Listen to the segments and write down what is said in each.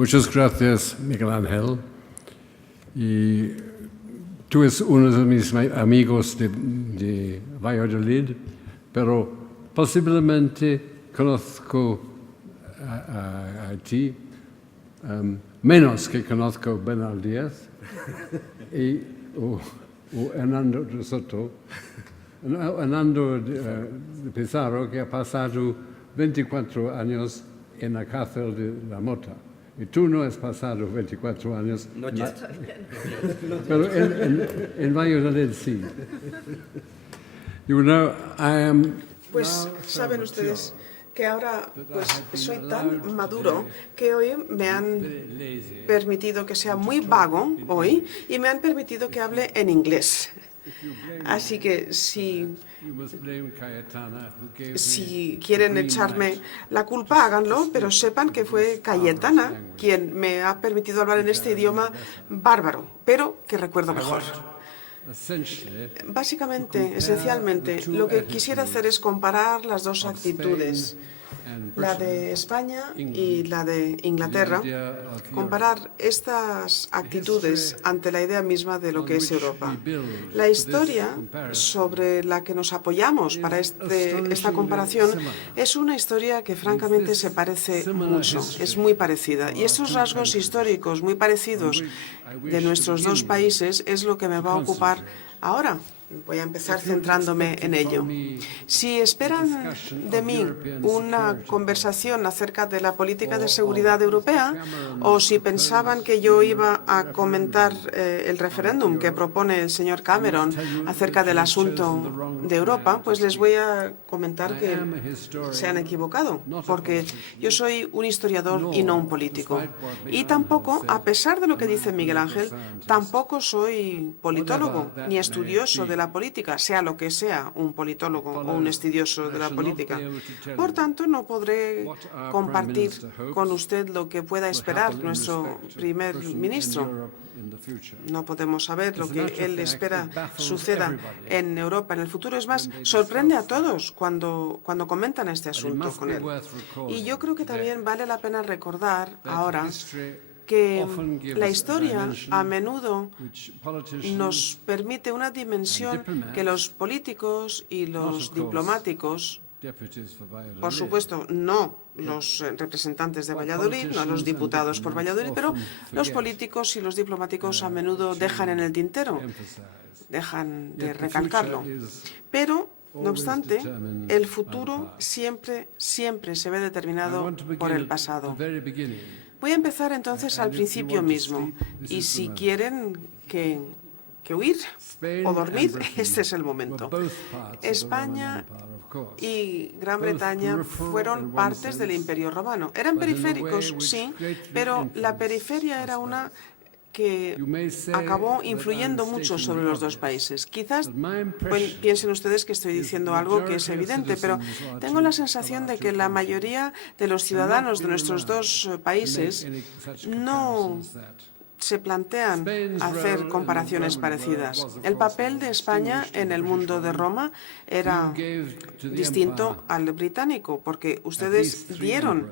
Muchas gracias, Miguel Ángel. Y tú eres uno de mis amigos de Valladolid, pero posiblemente conozco a ti menos que conozco Bernal Díaz o Hernando de Soto. Hernando de Pizarro, que ha pasado 24 años en la cárcel de La Mota. Y tú no has pasado 24 años. No ya. Pero en Valladolid sí. You know, Pues saben ustedes que ahora pues, soy tan maduro que hoy me han permitido que sea muy vago hoy y me han permitido que hable en inglés. Así que si quieren echarme la culpa, háganlo, pero sepan que fue Cayetana quien me ha permitido hablar en este idioma bárbaro, pero que recuerdo mejor. Básicamente, esencialmente, lo que quisiera hacer es comparar las dos actitudes, la de España y la de Inglaterra, comparar estas actitudes ante la idea misma de lo que es Europa. La historia sobre la que nos apoyamos para esta comparación es una historia que francamente se parece mucho, es muy parecida. Y estos rasgos históricos muy parecidos de nuestros dos países es lo que me va a ocupar ahora. Voy a empezar centrándome en ello. Si esperan de mí una conversación acerca de la política de seguridad europea, o si pensaban que yo iba a comentar el referéndum que propone el señor Cameron acerca del asunto de Europa, pues les voy a comentar que se han equivocado, porque yo soy un historiador y no un político. Y tampoco, a pesar de lo que dice Miguel Ángel, tampoco soy politólogo ni estudioso de la política, sea lo que sea un politólogo o un estudioso de la política. Por tanto, no podré compartir con usted lo que pueda esperar nuestro primer ministro. No podemos saber lo que él espera suceda en Europa en el futuro. Es más, sorprende a todos cuando comentan este asunto con él. Y yo creo que también vale la pena recordar ahora que la historia a menudo nos permite una dimensión que los políticos y los diplomáticos, por supuesto, no los representantes de Valladolid, no los diputados por Valladolid, pero los políticos y los diplomáticos a menudo dejan en el tintero, dejan de recalcarlo. Pero, no obstante, el futuro siempre se ve determinado por el pasado. Voy a empezar entonces al principio mismo. Y si quieren que huir o dormir, este es el momento. España y Gran Bretaña fueron partes del Imperio Romano. Eran periféricos, sí, pero la periferia era una que acabó influyendo mucho sobre los dos países. Quizás piensen ustedes que estoy diciendo algo que es evidente, pero tengo la sensación de que la mayoría de los ciudadanos de nuestros dos países no se plantean hacer comparaciones parecidas. El papel de España en el mundo de Roma era distinto al británico, porque ustedes dieron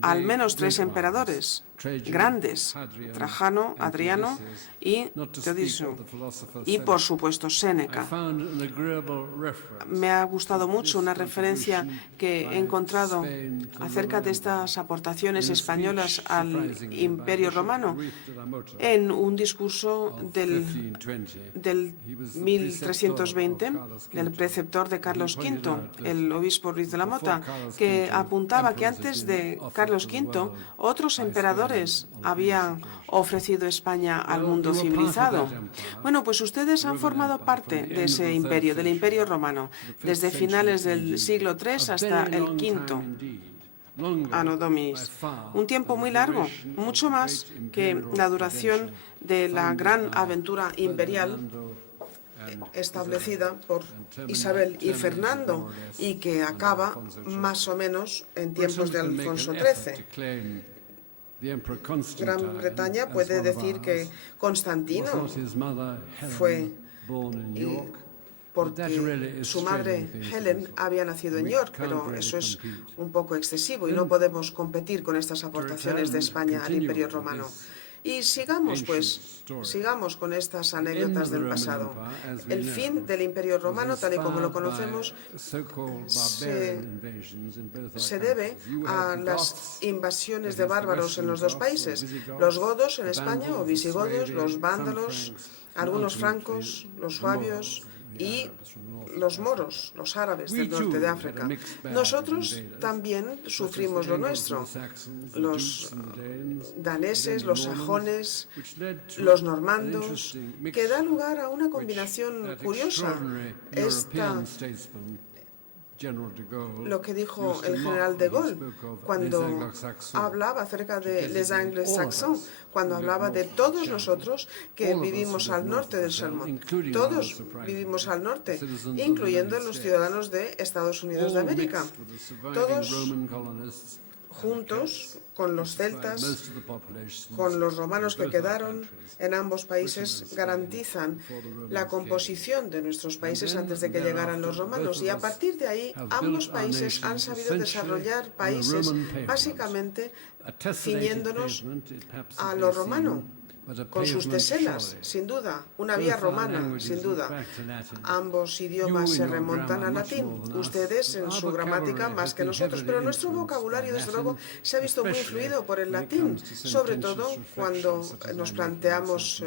al menos 3 emperadores grandes, Trajano, Adriano y Teodiso, y por supuesto Séneca. Me ha gustado mucho una referencia que he encontrado acerca de estas aportaciones españolas al Imperio Romano en un discurso del 1320 del preceptor de Carlos V, el obispo Ruiz de la Mota, que apuntaba que antes de Carlos V otros emperadores habían ofrecido España al mundo civilizado. Bueno, pues ustedes han formado parte de ese imperio, del Imperio Romano, desde finales del siglo III hasta el V. Anno Domini. Un tiempo muy largo, mucho más que la duración de la gran aventura imperial establecida por Isabel y Fernando y que acaba más o menos en tiempos de Alfonso XIII. Gran Bretaña puede decir que Constantino fue porque su madre Helen había nacido en York, pero eso es un poco excesivo y no podemos competir con estas aportaciones de España al Imperio Romano. Y sigamos con estas anécdotas del pasado. El fin del Imperio Romano, tal y como lo conocemos, se debe a las invasiones de bárbaros en los dos países, los godos en España o visigodos, los vándalos, algunos francos, los suabios y los moros, los árabes del norte de África. Nosotros también sufrimos lo nuestro. Los daneses, los sajones, los normandos, que da lugar a una combinación curiosa. Lo que dijo el general de Gaulle cuando hablaba acerca de les anglo-saxons, cuando hablaba de todos nosotros que vivimos al norte del Charmont. Todos vivimos al norte, incluyendo los ciudadanos de Estados Unidos de América. Todos juntos con los celtas, con los romanos que quedaron en ambos países, garantizan la composición de nuestros países antes de que llegaran los romanos. Y a partir de ahí, ambos países han sabido desarrollar países básicamente ciñéndonos a lo romano, con sus teselas, sin duda, una vía romana, sin duda. Ambos idiomas se remontan al latín, ustedes en su gramática más que nosotros, pero nuestro vocabulario, desde luego, se ha visto muy influido por el latín, sobre todo cuando nos planteamos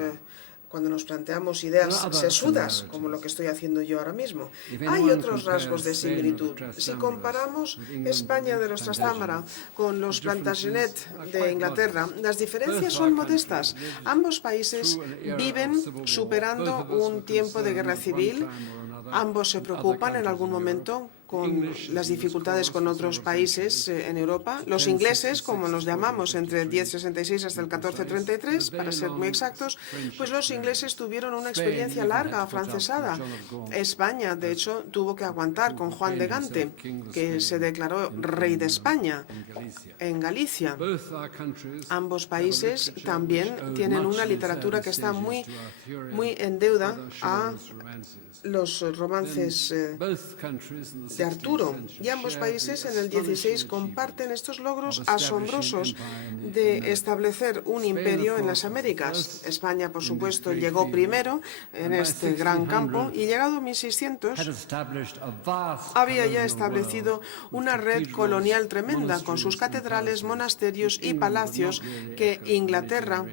ideas sesudas, como lo que estoy haciendo yo ahora mismo. Hay otros rasgos de similitud. Si comparamos España de los Trastámara con los Plantagenet de Inglaterra, las diferencias son modestas. Ambos países viven superando un tiempo de guerra civil. Ambos se preocupan en algún momento con las dificultades con otros países en Europa. Los ingleses, como nos llamamos, entre el 1066 hasta el 1433, para ser muy exactos, pues los ingleses tuvieron una experiencia larga afrancesada. España, de hecho, tuvo que aguantar con Juan de Gante, que se declaró rey de España en Galicia. Ambos países también tienen una literatura que está muy en deuda a los romances de Arturo, y ambos países en el 16 comparten estos logros asombrosos de establecer un imperio en las Américas. España, por supuesto, llegó primero en este gran campo y llegado a 1600 había ya establecido una red colonial tremenda con sus catedrales, monasterios y palacios que Inglaterra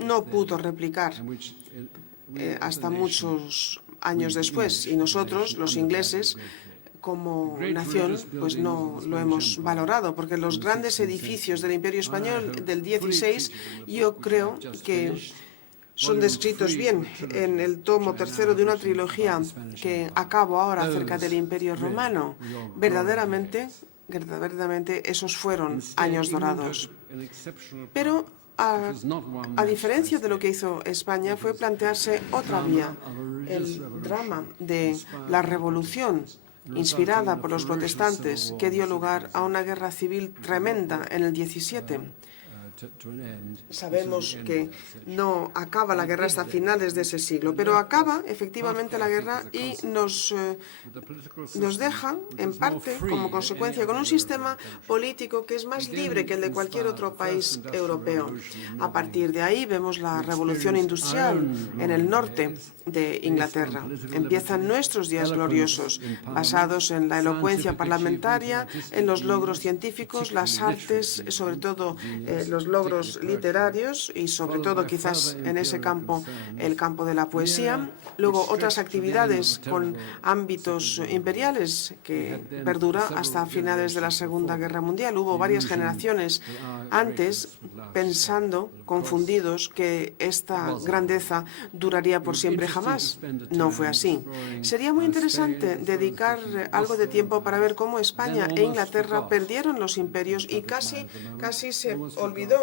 no pudo replicar hasta muchos años después, y nosotros, los ingleses, como nación, pues no lo hemos valorado, porque los grandes edificios del Imperio Español del 16, yo creo que son descritos bien en el tomo tercero de una trilogía que acabo ahora acerca del Imperio Romano. Verdaderamente esos fueron años dorados. Pero a diferencia de lo que hizo España, fue plantearse otra vía, el drama de la revolución inspirada por los protestantes, que dio lugar a una guerra civil tremenda en el 17. Sabemos que no acaba la guerra hasta finales de ese siglo, pero acaba efectivamente la guerra y nos deja, en parte, como consecuencia, con un sistema político que es más libre que el de cualquier otro país europeo. A partir de ahí vemos la revolución industrial en el norte de Inglaterra. Empiezan nuestros días gloriosos, basados en la elocuencia parlamentaria, en los logros científicos, las artes, sobre todo los logros literarios y sobre todo quizás en ese campo, el campo de la poesía. Luego otras actividades con ámbitos imperiales que perdura hasta finales de la Segunda Guerra Mundial. Hubo varias generaciones antes pensando, confundidos, que esta grandeza duraría por siempre jamás. No fue así. Sería muy interesante dedicar algo de tiempo para ver cómo España e Inglaterra perdieron los imperios y casi se olvidó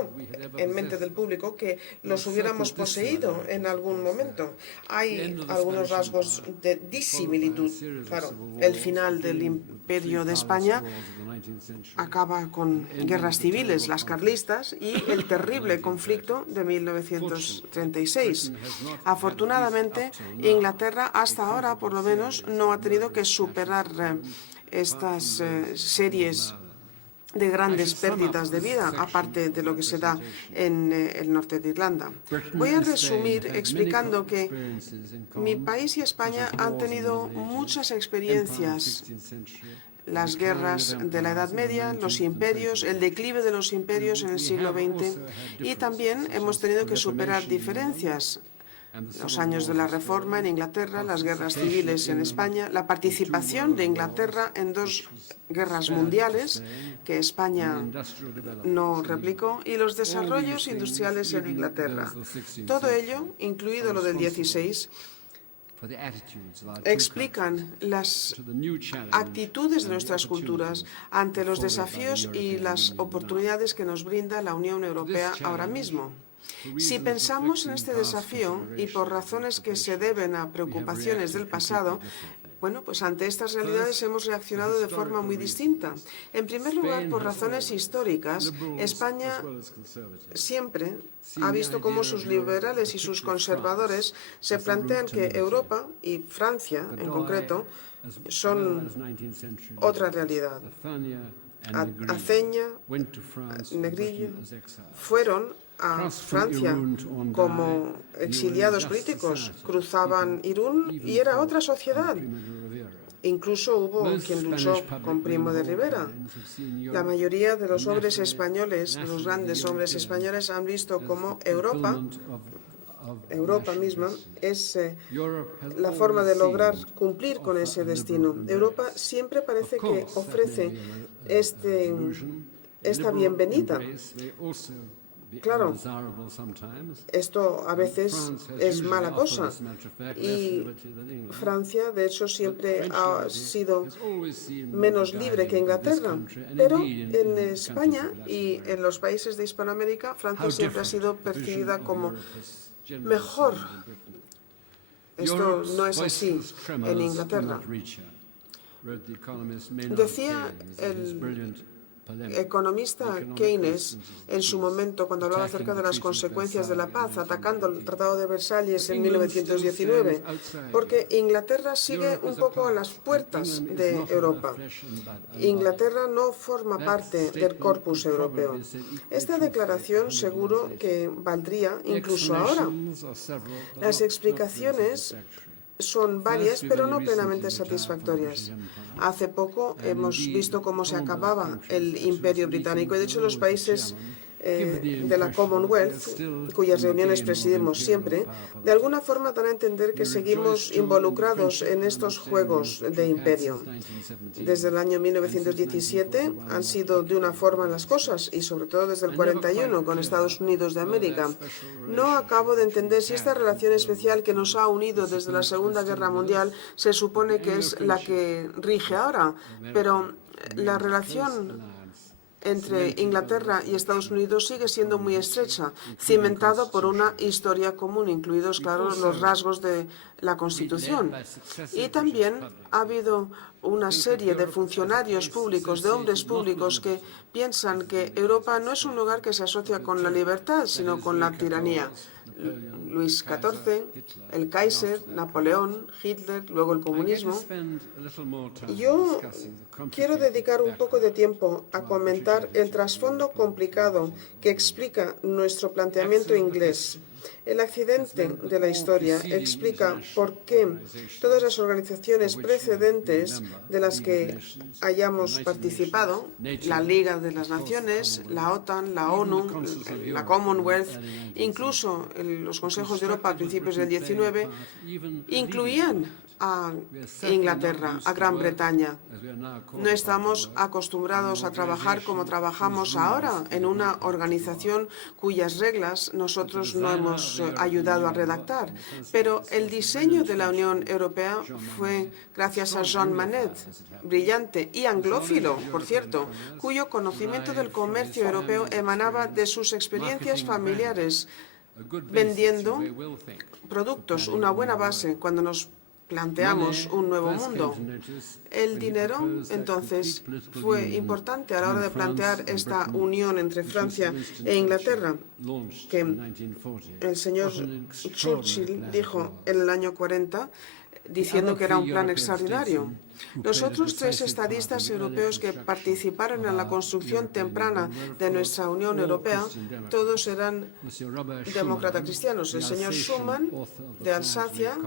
en mente del público que los hubiéramos poseído en algún momento. Hay algunos rasgos de disimilitud. Claro, el final del Imperio de España acaba con guerras civiles, las carlistas, y el terrible conflicto de 1936. Afortunadamente, Inglaterra hasta ahora, por lo menos, no ha tenido que superar estas series de grandes pérdidas de vida, aparte de lo que se da en el norte de Irlanda. Voy a resumir explicando que mi país y España han tenido muchas experiencias: las guerras de la Edad Media, los imperios, el declive de los imperios en el siglo XX, y también hemos tenido que superar diferencias: los años de la Reforma en Inglaterra, las guerras civiles en España, la participación de Inglaterra en dos guerras mundiales que España no replicó, y los desarrollos industriales en Inglaterra. Todo ello, incluido lo del 16, explican las actitudes de nuestras culturas ante los desafíos y las oportunidades que nos brinda la Unión Europea ahora mismo. Si pensamos en este desafío y por razones que se deben a preocupaciones del pasado, bueno, pues ante estas realidades hemos reaccionado de forma muy distinta. En primer lugar, por razones históricas, España siempre ha visto cómo sus liberales y sus conservadores se plantean que Europa, y Francia en concreto, son otra realidad. Aceña, Negrillo fueron a Francia como exiliados políticos, cruzaban Irún y era otra sociedad. Incluso hubo quien luchó con Primo de Rivera. La mayoría de los hombres españoles, los grandes hombres españoles, han visto cómo Europa misma es la forma de lograr cumplir con ese destino. Europa siempre parece que ofrece esta bienvenida. Claro, esto a veces es mala cosa, y Francia, de hecho, siempre ha sido menos libre que Inglaterra, pero en España y en los países de Hispanoamérica, Francia siempre ha sido percibida como mejor. Esto no es así en Inglaterra. Decía el economista Keynes en su momento, cuando hablaba acerca de las consecuencias de la paz, atacando el Tratado de Versalles en 1919, porque Inglaterra sigue un poco a las puertas de Europa. Inglaterra no forma parte del corpus europeo. Esta declaración seguro que valdría incluso ahora. Las explicaciones son varias, pero no plenamente satisfactorias. Hace poco hemos visto cómo se acababa el Imperio Británico, y de hecho los países de la Commonwealth, cuyas reuniones presidimos siempre, de alguna forma dan a entender que seguimos involucrados en estos juegos de imperio. Desde el año 1917 han sido de una forma las cosas, y sobre todo desde el 41 con Estados Unidos de América. No acabo de entender si esta relación especial que nos ha unido desde la Segunda Guerra Mundial se supone que es la que rige ahora, pero la relación entre Inglaterra y Estados Unidos sigue siendo muy estrecha, cimentada por una historia común, incluidos, claro, los rasgos de la Constitución. Y también ha habido una serie de funcionarios públicos, de hombres públicos, que piensan que Europa no es un lugar que se asocia con la libertad, sino con la tiranía. Luis XIV, el Kaiser, Napoleón, Hitler, luego el comunismo. Yo quiero dedicar un poco de tiempo a comentar el trasfondo complicado que explica nuestro planteamiento inglés. El accidente de la historia explica por qué todas las organizaciones precedentes de las que hayamos participado, la Liga de las Naciones, la OTAN, la ONU, la Commonwealth, incluso los Consejos de Europa a principios del 19, incluían a Inglaterra, a Gran Bretaña. No estamos acostumbrados a trabajar como trabajamos ahora, en una organización cuyas reglas nosotros no hemos ayudado a redactar. Pero el diseño de la Unión Europea fue gracias a Jean Monnet, brillante y anglófilo, por cierto, cuyo conocimiento del comercio europeo emanaba de sus experiencias familiares, vendiendo productos, una buena base. Cuando nos planteamos un nuevo mundo. El dinero, entonces, fue importante a la hora de plantear esta unión entre Francia e Inglaterra, que el señor Churchill dijo en el año 40, diciendo que era un plan extraordinario. Los otros tres estadistas europeos que participaron en la construcción temprana de nuestra Unión Europea, todos eran demócratas cristianos. El señor Schuman, de Alsacia,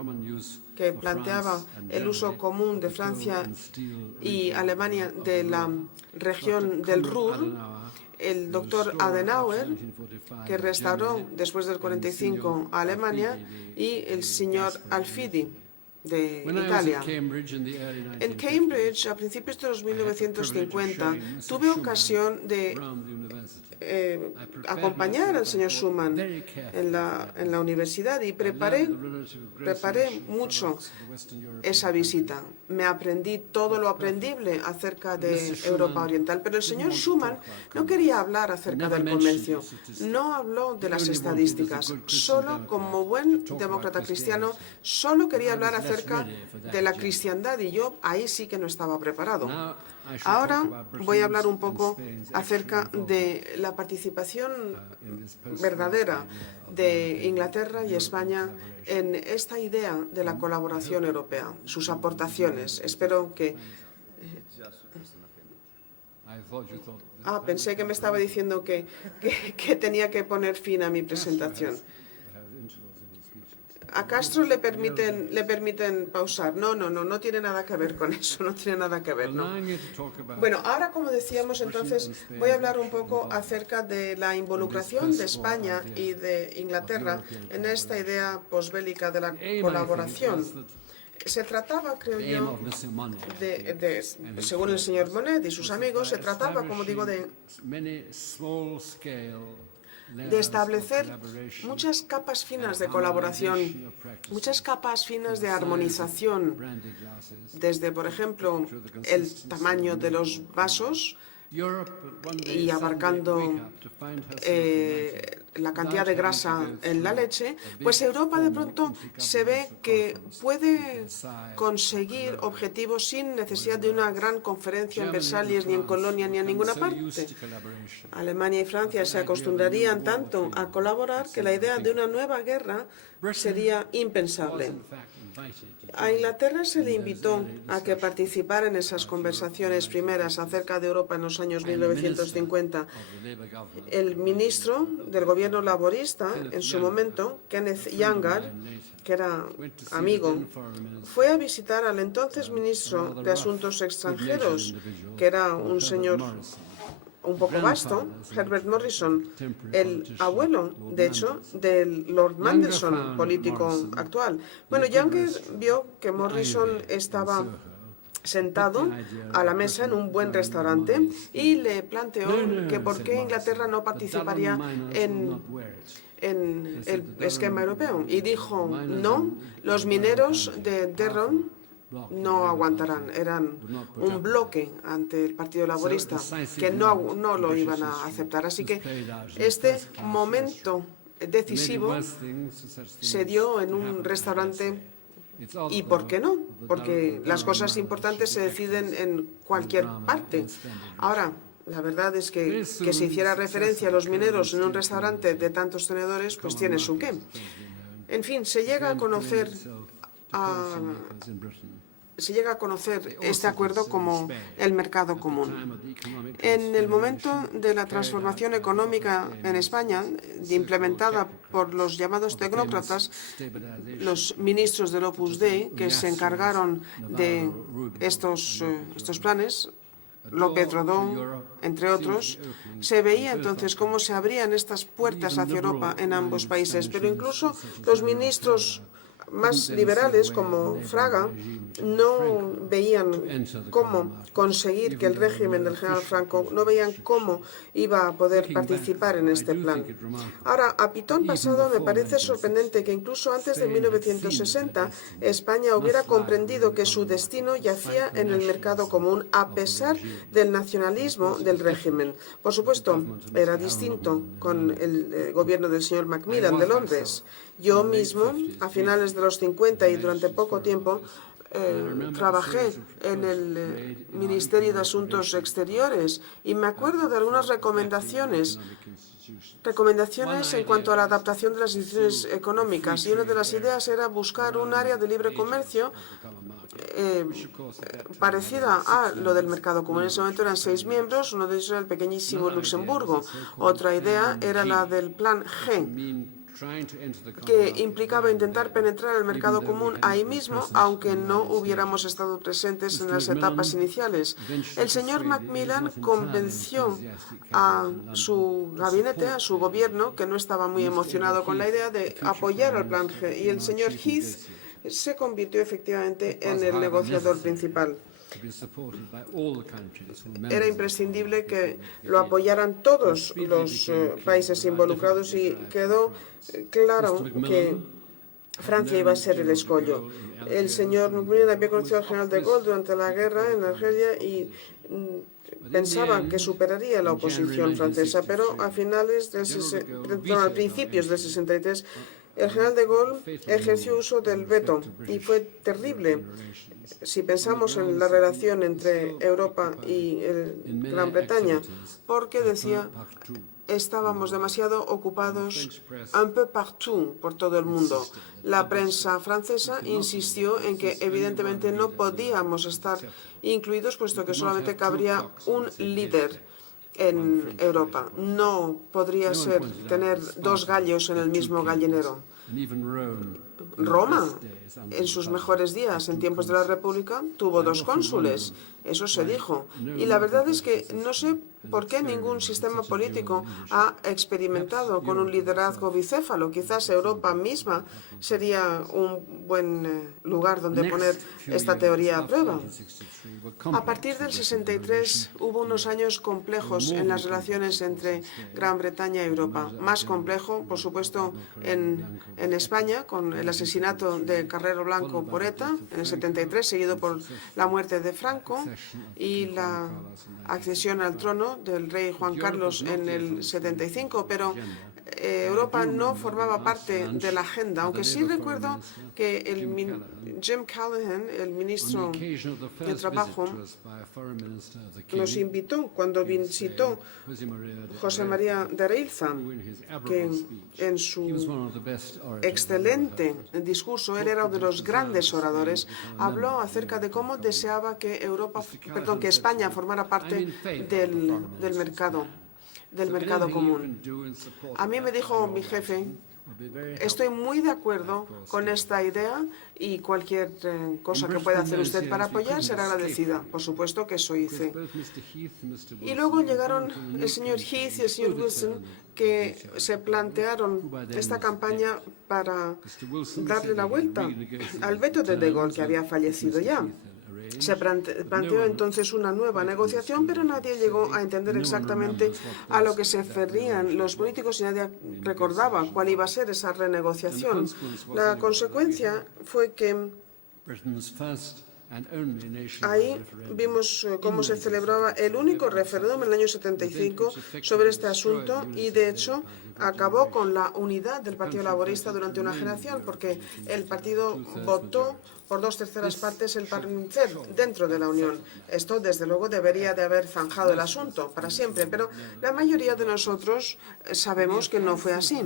que planteaba el uso común de Francia y Alemania de la región del Ruhr, el doctor Adenauer, que restauró después del 45 a Alemania, y el señor Alfidi, de Italia. En Cambridge, a principios de los 1950, tuve ocasión de acompañar al señor Schuman en la universidad y preparé mucho esa visita. Me aprendí todo lo aprendible acerca de Europa Oriental, pero el señor Schuman no quería hablar acerca del comercio, no habló de las estadísticas, solo como buen demócrata cristiano, solo quería hablar acerca de la cristiandad y yo ahí sí que no estaba preparado. Ahora voy a hablar un poco acerca de la participación verdadera de Inglaterra y España en esta idea de la colaboración europea, sus aportaciones. Espero que... pensé que me estaba diciendo que tenía que poner fin a mi presentación. A Castro le permiten pausar. No tiene nada que ver con eso, no tiene nada que ver, ¿no? Bueno, ahora, como decíamos, entonces voy a hablar un poco acerca de la involucración de España y de Inglaterra en esta idea posbélica de la colaboración. Se trataba, creo yo, según el señor Monet y sus amigos, se trataba, como digo, de establecer muchas capas finas de colaboración, muchas capas finas de armonización, desde, por ejemplo, el tamaño de los vasos y abarcando la cantidad de grasa en la leche, pues Europa de pronto se ve que puede conseguir objetivos sin necesidad de una gran conferencia en Versalles, ni en Colonia, ni en ninguna parte. Alemania y Francia se acostumbrarían tanto a colaborar que la idea de una nueva guerra sería impensable. A Inglaterra se le invitó a que participara en esas conversaciones primeras acerca de Europa en los años 1950. El ministro del gobierno laborista, en su momento, Kenneth Youngar, que era amigo, fue a visitar al entonces ministro de Asuntos Extranjeros, que era un señor un poco vasto, Herbert Morrison, el abuelo, de hecho, del Lord Mandelson, político actual. Bueno, Youngar vio que Morrison estaba sentado a la mesa en un buen restaurante y le planteó que por qué Inglaterra no participaría en el esquema europeo. Y dijo, no, los mineros de Derron no aguantarán, eran un bloque ante el Partido Laborista que no lo iban a aceptar. Así que este momento decisivo se dio en un restaurante. ¿Y por qué no? Porque las cosas importantes se deciden en cualquier parte. Ahora, la verdad es que se hiciera referencia a los mineros en un restaurante de tantos tenedores, pues tiene su qué. En fin, se llega a conocer este acuerdo como el mercado común. En el momento de la transformación económica en España, implementada por los llamados tecnócratas, los ministros del Opus Dei, que se encargaron de estos planes, López Rodón, entre otros, se veía entonces cómo se abrían estas puertas hacia Europa en ambos países. Pero incluso los ministros más liberales, como Fraga, no veían cómo conseguir que el régimen del general Franco, no veían cómo iba a poder participar en este plan. Ahora, a pitón pasado, me parece sorprendente que incluso antes de 1960 España hubiera comprendido que su destino yacía en el mercado común, a pesar del nacionalismo del régimen. Por supuesto, era distinto con el gobierno del señor Macmillan de Londres. Yo mismo, a finales de los 50 y durante poco tiempo, trabajé en el Ministerio de Asuntos Exteriores y me acuerdo de algunas recomendaciones en cuanto a la adaptación de las instituciones económicas. Y una de las ideas era buscar un área de libre comercio parecida a lo del mercado común. En ese momento eran 6 miembros, uno de ellos era el pequeñísimo Luxemburgo. Otra idea era la del Plan G, que implicaba intentar penetrar el mercado común ahí mismo, aunque no hubiéramos estado presentes en las etapas iniciales. El señor Macmillan convenció a su gabinete, a su gobierno, que no estaba muy emocionado con la idea de apoyar al Plan G, y el señor Heath se convirtió efectivamente en el negociador principal. Era imprescindible que lo apoyaran todos los países involucrados y quedó claro que Francia iba a ser el escollo. El señor Macmillan había conocido al general de Gaulle durante la guerra en Argelia y pensaba que superaría la oposición francesa, pero a principios del 63 el general de Gaulle ejerció uso del veto y fue terrible. Si pensamos en la relación entre Europa y Gran Bretaña, porque decía, estábamos demasiado ocupados un peu partout, por todo el mundo. La prensa francesa insistió en que evidentemente no podíamos estar incluidos, puesto que solamente cabría un líder en Europa. No podría ser tener 2 gallos en el mismo gallinero. Roma, en sus mejores días, en tiempos de la República, tuvo 2 cónsules. Eso se dijo. Y la verdad es que no sé por qué ningún sistema político ha experimentado con un liderazgo bicéfalo. Quizás Europa misma sería un buen lugar donde poner esta teoría a prueba. A partir del 63 hubo unos años complejos en las relaciones entre Gran Bretaña y Europa. Más complejo, por supuesto, en España, con el asesinato de Carrero Blanco por ETA en el 73, seguido por la muerte de Franco y la accesión al trono del rey Juan Carlos en el 75, pero Europa no formaba parte de la agenda, aunque sí recuerdo que Jim Callaghan, el ministro de Trabajo, nos invitó cuando visitó José María de Reilza, que en su excelente discurso, él era uno de los grandes oradores, habló acerca de cómo deseaba que España formara parte del mercado común. A mí me dijo mi jefe, estoy muy de acuerdo con esta idea y cualquier cosa que pueda hacer usted para apoyar será agradecida. Por supuesto que eso hice. Y luego llegaron el señor Heath y el señor Wilson, que se plantearon esta campaña para darle la vuelta al veto de De Gaulle, que había fallecido ya. Se planteó entonces una nueva negociación, pero nadie llegó a entender exactamente a lo que se referían los políticos y nadie recordaba cuál iba a ser esa renegociación. La consecuencia fue que ahí vimos cómo se celebraba el único referéndum en el año 75 sobre este asunto y, de hecho, acabó con la unidad del Partido Laborista durante una generación, porque el partido votó por 2/3 partes el permanecer dentro de la Unión. Esto, desde luego, debería de haber zanjado el asunto para siempre, pero la mayoría de nosotros sabemos que no fue así,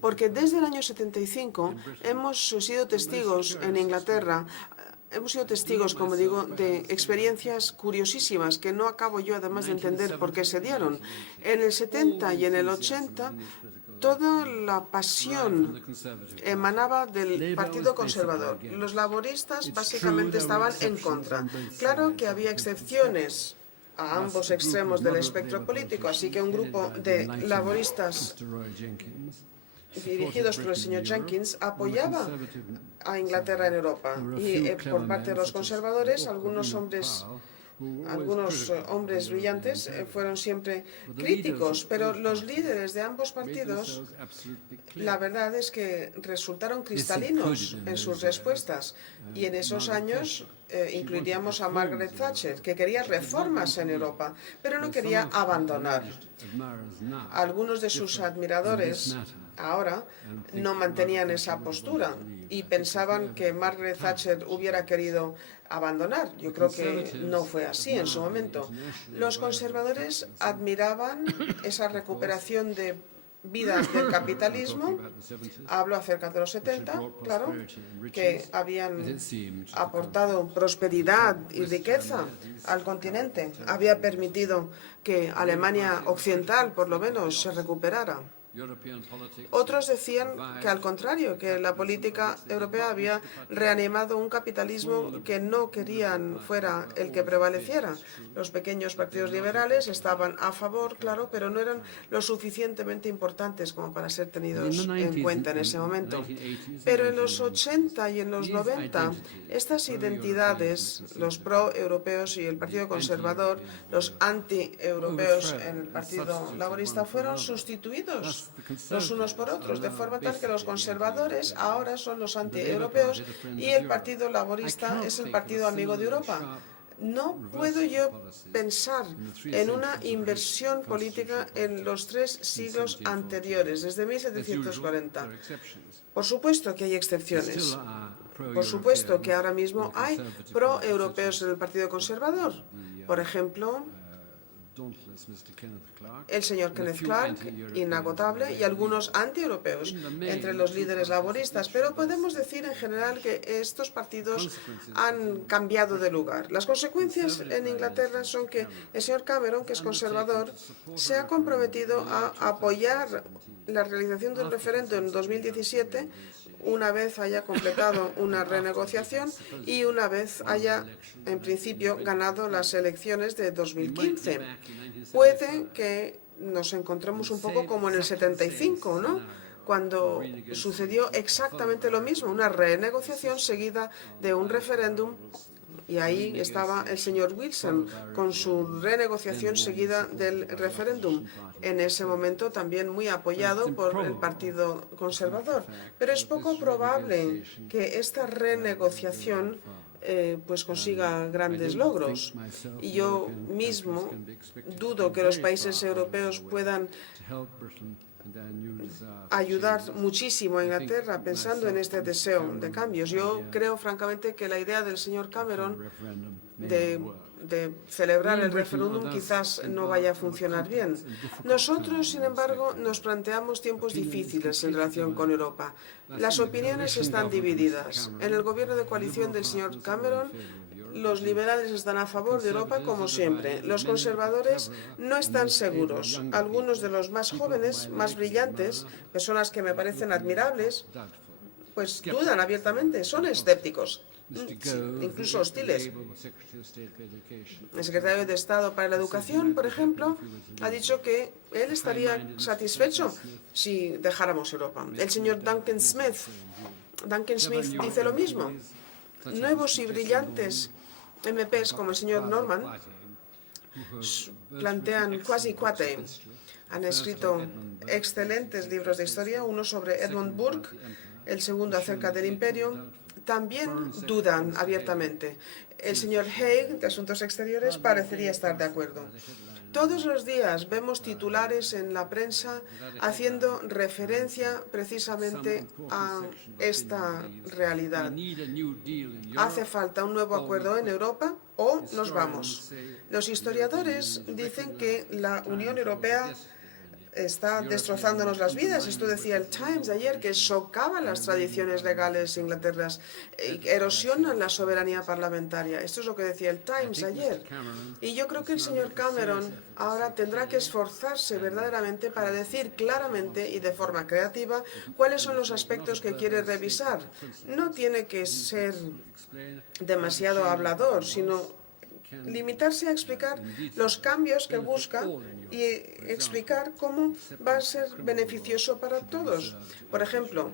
porque desde el año 75 hemos sido testigos en Inglaterra. Hemos sido testigos, como digo, de experiencias curiosísimas que no acabo yo, además, de entender por qué se dieron. En el 70 y en el 80, toda la pasión emanaba del Partido Conservador. Los laboristas básicamente estaban en contra. Claro que había excepciones a ambos extremos del espectro político, así que un grupo de laboristas dirigidos por el señor Jenkins apoyaba a Inglaterra en Europa, y por parte de los conservadores algunos hombres algunos hombres brillantes fueron siempre críticos, pero los líderes de ambos partidos, la verdad es que resultaron cristalinos en sus respuestas. Y en esos años incluiríamos a Margaret Thatcher, que quería reformas en Europa, pero no quería abandonar. Algunos de sus admiradores ahora no mantenían esa postura y pensaban que Margaret Thatcher hubiera querido abandonar. Yo creo que no fue así en su momento. Los conservadores admiraban esa recuperación de vidas del capitalismo. Hablo acerca de los 70, claro, que habían aportado prosperidad y riqueza al continente. Había permitido que Alemania Occidental, por lo menos, se recuperara. Otros decían que al contrario, que la política europea había reanimado un capitalismo que no querían fuera el que prevaleciera. Los pequeños partidos liberales estaban a favor, claro, pero no eran lo suficientemente importantes como para ser tenidos en cuenta en ese momento. Pero en los 80 y en los 90, estas identidades, los pro-europeos y el Partido Conservador, los anti-europeos en el Partido Laborista, fueron sustituidos los unos por otros, de forma tal que los conservadores ahora son los anti-europeos y el Partido Laborista es el partido amigo de Europa. No puedo yo pensar en una inversión política en los 3 siglos anteriores, desde 1740. Por supuesto que hay excepciones. Por supuesto que ahora mismo hay pro-europeos en el Partido Conservador. Por ejemplo, el señor Kenneth Clark, inagotable, y algunos anti-europeos entre los líderes laboristas, pero podemos decir en general que estos partidos han cambiado de lugar. Las consecuencias en Inglaterra son que el señor Cameron, que es conservador, se ha comprometido a apoyar la realización del referéndum en 2017 una vez haya completado una renegociación y una vez haya, en principio, ganado las elecciones de 2015. Puede que nos encontremos un poco como en el 75, ¿no?, cuando sucedió exactamente lo mismo, una renegociación seguida de un referéndum. Y ahí estaba el señor Wilson con su renegociación seguida del referéndum, en ese momento también muy apoyado por el Partido Conservador. Pero es poco probable que esta renegociación pues consiga grandes logros. Y yo mismo dudo que los países europeos puedan ayudar muchísimo a Inglaterra pensando en este deseo de cambios. Yo creo francamente que la idea del señor Cameron de celebrar el referéndum quizás no vaya a funcionar bien. Nosotros, sin embargo, nos planteamos tiempos difíciles en relación con Europa. Las opiniones están divididas. En el gobierno de coalición del señor Cameron, los liberales están a favor de Europa como siempre. Los conservadores no están seguros. Algunos de los más jóvenes, más brillantes, personas que me parecen admirables, pues dudan abiertamente, son escépticos, incluso hostiles. El secretario de Estado para la Educación, por ejemplo, ha dicho que él estaría satisfecho si dejáramos Europa. El señor Duncan Smith dice lo mismo. Nuevos y brillantes MPs como el señor Norman plantean quasi quate. Han escrito excelentes libros de historia, uno sobre Edmund Burke, el segundo acerca del imperio. También dudan abiertamente. El señor Haig, de Asuntos Exteriores, parecería estar de acuerdo. Todos los días vemos titulares en la prensa haciendo referencia precisamente a esta realidad. ¿Hace falta un nuevo acuerdo en Europa o nos vamos? Los historiadores dicen que la Unión Europea está destrozándonos las vidas. Esto decía el Times ayer, que socavan las tradiciones legales inglaterras, erosionan la soberanía parlamentaria. Esto es lo que decía el Times ayer. Y yo creo que el señor Cameron ahora tendrá que esforzarse verdaderamente para decir claramente y de forma creativa cuáles son los aspectos que quiere revisar. No tiene que ser demasiado hablador, sino limitarse a explicar los cambios que busca y explicar cómo va a ser beneficioso para todos. Por ejemplo,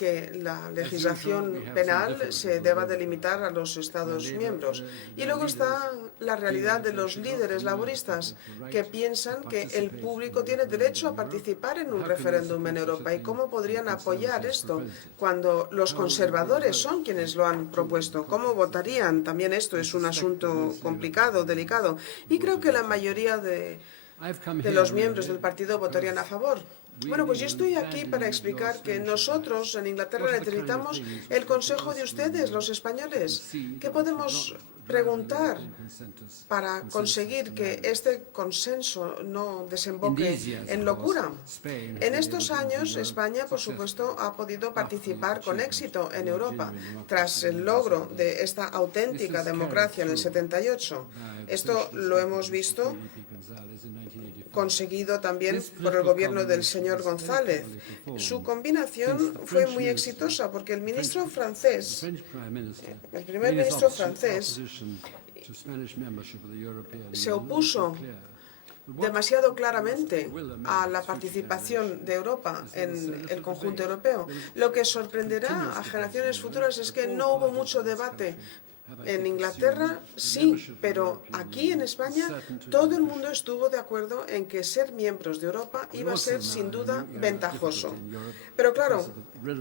que la legislación penal se deba delimitar a los Estados miembros. Y luego está la realidad de los líderes laboristas que piensan que el público tiene derecho a participar en un referéndum en Europa. ¿Y cómo podrían apoyar esto cuando los conservadores son quienes lo han propuesto? ¿Cómo votarían? También esto es un asunto complicado, delicado. Y creo que la mayoría de los miembros del partido votarían a favor. Bueno, pues yo estoy aquí para explicar que nosotros en Inglaterra necesitamos el consejo de ustedes, los españoles. ¿Qué podemos preguntar para conseguir que este consenso no desemboque en locura? En estos años, España, por supuesto, ha podido participar con éxito en Europa, tras el logro de esta auténtica democracia en el 78. Esto lo hemos visto conseguido también por el gobierno del señor González. Su combinación fue muy exitosa porque el ministro francés, el primer ministro francés, se opuso demasiado claramente a la participación de Europa en el conjunto europeo. Lo que sorprenderá a generaciones futuras es que no hubo mucho debate. En Inglaterra sí, pero aquí en España todo el mundo estuvo de acuerdo en que ser miembros de Europa iba a ser sin duda ventajoso. Pero claro,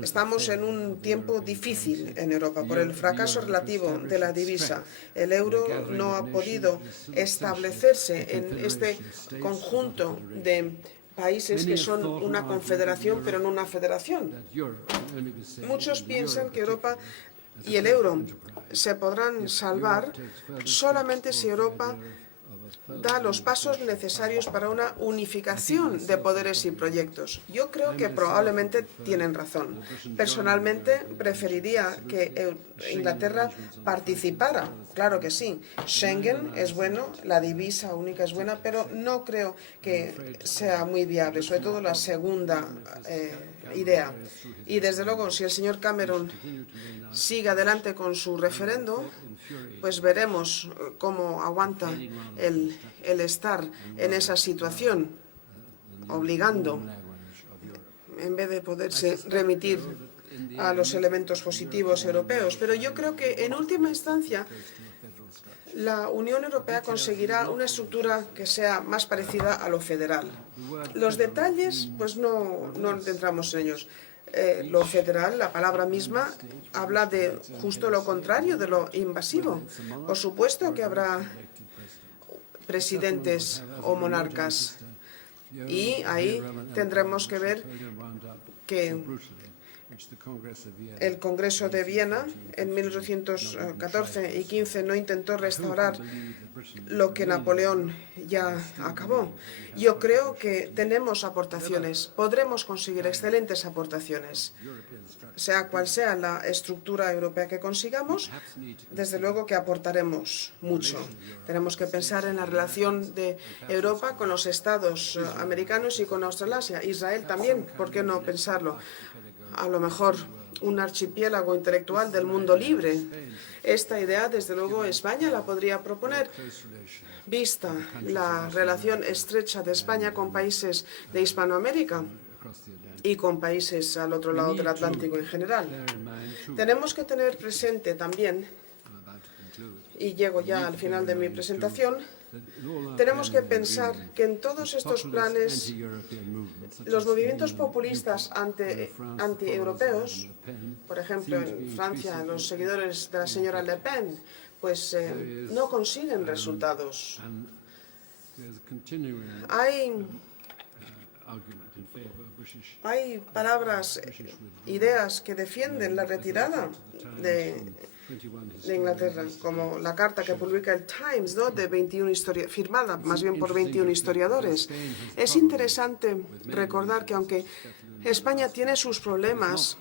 estamos en un tiempo difícil en Europa por el fracaso relativo de la divisa. El euro no ha podido establecerse en este conjunto de países que son una confederación pero no una federación. Muchos piensan que Europa y el euro se podrán salvar solamente si Europa da los pasos necesarios para una unificación de poderes y proyectos. Yo creo que probablemente tienen razón. Personalmente preferiría que Inglaterra participara, claro que sí. Schengen es bueno, la divisa única es buena, pero no creo que sea muy viable, sobre todo la segunda idea. Y desde luego, si el señor Cameron sigue adelante con su referendo, pues veremos cómo aguanta el estar en esa situación, obligando, en vez de poderse remitir a los elementos positivos europeos. Pero yo creo que, en última instancia, la Unión Europea conseguirá una estructura que sea más parecida a lo federal. Los detalles, pues no entramos en ellos. Lo federal, la palabra misma, habla de justo lo contrario de lo invasivo. Por supuesto que habrá presidentes o monarcas y ahí tendremos que ver que el Congreso de Viena en 1814 y 15 no intentó restaurar lo que Napoleón ya acabó. Yo creo que tenemos aportaciones, podremos conseguir excelentes aportaciones. Sea cual sea la estructura europea que consigamos, desde luego que aportaremos mucho. Tenemos que pensar en la relación de Europa con los Estados americanos y con Australasia. Israel también, ¿por qué no pensarlo? A lo mejor un archipiélago intelectual del mundo libre. Esta idea, desde luego, España la podría proponer, vista la relación estrecha de España con países de Hispanoamérica y con países al otro lado del Atlántico en general. Tenemos que tener presente también, y llego ya al final de mi presentación, tenemos que pensar que en todos estos planes los movimientos populistas anti-europeos, por ejemplo en Francia los seguidores de la señora Le Pen, pues no consiguen resultados. Hay palabras, ideas que defienden la retirada de Inglaterra, como la carta que publica el Times, ¿no?, de 21 firmada más bien por 21 historiadores. Es interesante recordar que aunque España tiene sus problemas,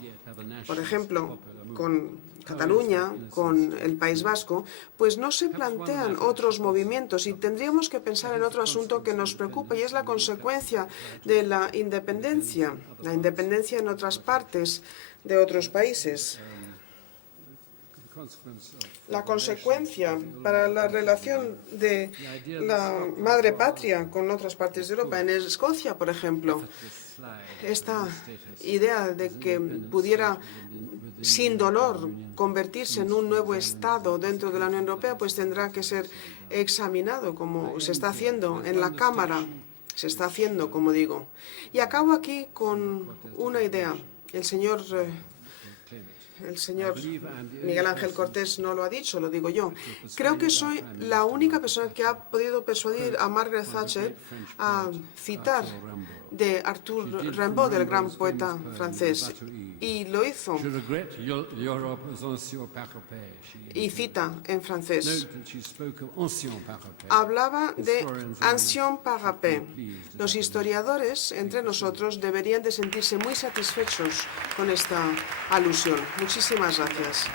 por ejemplo, con Cataluña, con el País Vasco, pues no se plantean otros movimientos y tendríamos que pensar en otro asunto que nos preocupa y es la consecuencia de la independencia en otras partes de otros países. La consecuencia para la relación de la madre patria con otras partes de Europa, en Escocia, por ejemplo, esta idea de que pudiera sin dolor convertirse en un nuevo Estado dentro de la Unión Europea, pues tendrá que ser examinado, como se está haciendo en la Cámara, se está haciendo, como digo. Y acabo aquí con una idea. El señor Miguel Ángel Cortés no lo ha dicho, lo digo yo. Creo que soy la única persona que ha podido persuadir a Margaret Thatcher a citar de Arthur Rimbaud, del gran poeta francés. Y lo hizo. Y cita en francés. Hablaba de ancien parapet. Los historiadores, entre nosotros, deberían de sentirse muy satisfechos con esta alusión. Muchísimas gracias.